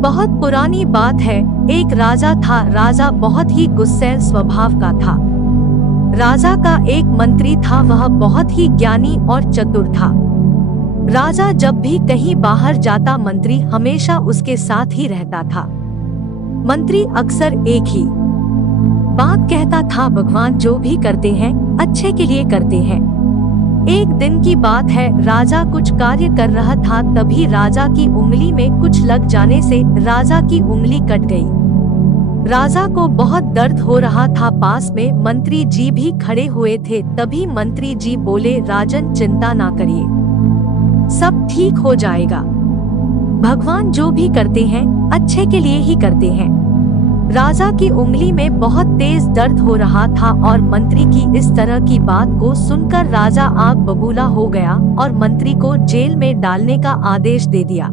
बहुत पुरानी बात है। एक राजा था। राजा बहुत ही गुस्सैल स्वभाव का था। राजा का एक मंत्री था, वह बहुत ही ज्ञानी और चतुर था। राजा जब भी कहीं बाहर जाता, मंत्री हमेशा उसके साथ ही रहता था। मंत्री अक्सर एक ही बात कहता था, भगवान जो भी करते हैं अच्छे के लिए करते हैं। एक दिन की बात है, राजा कुछ कार्य कर रहा था, तभी राजा की उंगली में कुछ लग जाने से राजा की उंगली कट गई। राजा को बहुत दर्द हो रहा था। पास में मंत्री जी भी खड़े हुए थे। तभी मंत्री जी बोले, राजन चिंता ना करिए, सब ठीक हो जाएगा। भगवान जो भी करते हैं अच्छे के लिए ही करते हैं। राजा की उंगली में बहुत तेज दर्द हो रहा था और मंत्री की इस तरह की बात को सुनकर राजा आग बबूला हो गया और मंत्री को जेल में डालने का आदेश दे दिया।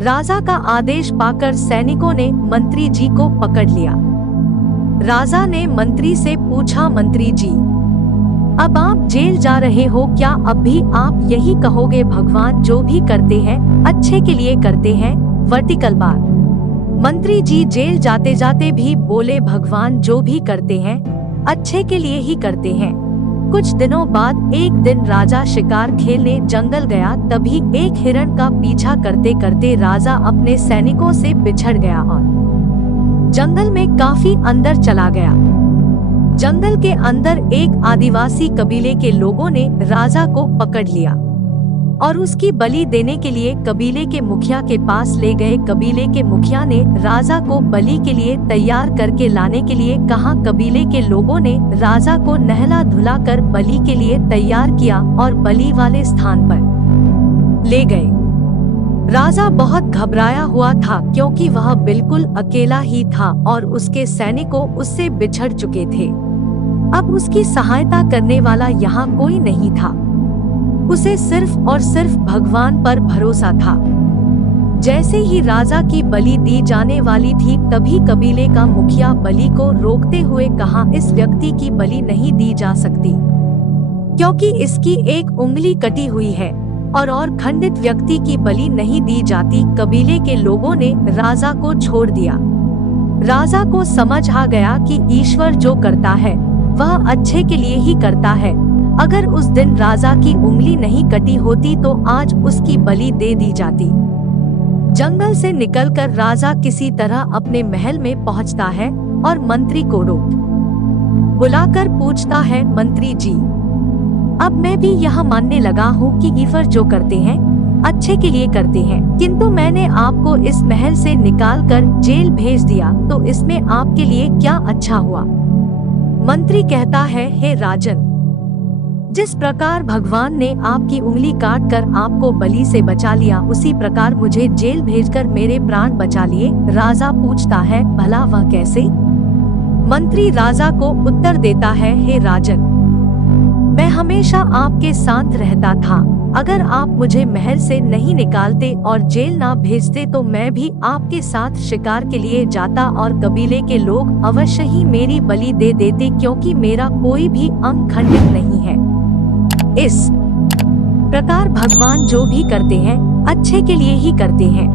राजा का आदेश पाकर सैनिकों ने मंत्री जी को पकड़ लिया। राजा ने मंत्री से पूछा, मंत्री जी अब आप जेल जा रहे हो, क्या अब भी आप यही कहोगे भगवान जो भी करते हैं अच्छे के लिए करते हैं? Vertical bar. मंत्री जी जेल जाते जाते भी बोले, भगवान जो भी करते हैं अच्छे के लिए ही करते हैं। कुछ दिनों बाद एक दिन राजा शिकार खेलने जंगल गया। तभी एक हिरण का पीछा करते करते राजा अपने सैनिकों से बिछड़ गया और जंगल में काफी अंदर चला गया। जंगल के अंदर एक आदिवासी कबीले के लोगों ने राजा को पकड़ लिया और उसकी बलि देने के लिए कबीले के मुखिया के पास ले गए। कबीले के मुखिया ने राजा को बलि के लिए तैयार करके लाने के लिए कहा। कबीले के लोगों ने राजा को नहला धुला कर बलि के लिए तैयार किया और बलि वाले स्थान पर ले गए। राजा बहुत घबराया हुआ था क्योंकि वह बिल्कुल अकेला ही था और उसके सैनिकों उससे बिछड़ चुके थे। अब उसकी सहायता करने वाला यहाँ कोई नहीं था। उसे सिर्फ और सिर्फ भगवान पर भरोसा था। जैसे ही राजा की बलि दी जाने वाली थी, तभी कबीले का मुखिया बलि को रोकते हुए कहा, इस व्यक्ति की बलि नहीं दी जा सकती क्योंकि इसकी एक उंगली कटी हुई है और खंडित व्यक्ति की बलि नहीं दी जाती। कबीले के लोगों ने राजा को छोड़ दिया। राजा को समझ आ गया कि ईश्वर जो करता है वह अच्छे के लिए ही करता है। अगर उस दिन राजा की उंगली नहीं कटी होती तो आज उसकी बलि दे दी जाती। जंगल से निकलकर राजा किसी तरह अपने महल में पहुंचता है और मंत्री को रोक बुलाकर पूछता है, मंत्री जी अब मैं भी यह मानने लगा हूँ कि ईश्वर जो करते हैं अच्छे के लिए करते हैं, किंतु मैंने आपको इस महल से निकालकर जेल भेज दिया, तो इसमें आपके लिए क्या अच्छा हुआ? मंत्री कहता है, हे राजन, जिस प्रकार भगवान ने आपकी उंगली काट कर आपको बलि से बचा लिया, उसी प्रकार मुझे जेल भेजकर मेरे प्राण बचा लिए। राजा पूछता है, भला वह कैसे? मंत्री राजा को उत्तर देता है, हे राजन, मैं हमेशा आपके साथ रहता था। अगर आप मुझे महल से नहीं निकालते और जेल ना भेजते तो मैं भी आपके साथ शिकार के लिए जाता और कबीले के लोग अवश्य ही मेरी बलि दे देते, क्योंकि मेरा कोई भी अंग खंडित नहीं है। इस प्रकार भगवान जो भी करते हैं अच्छे के लिए ही करते हैं।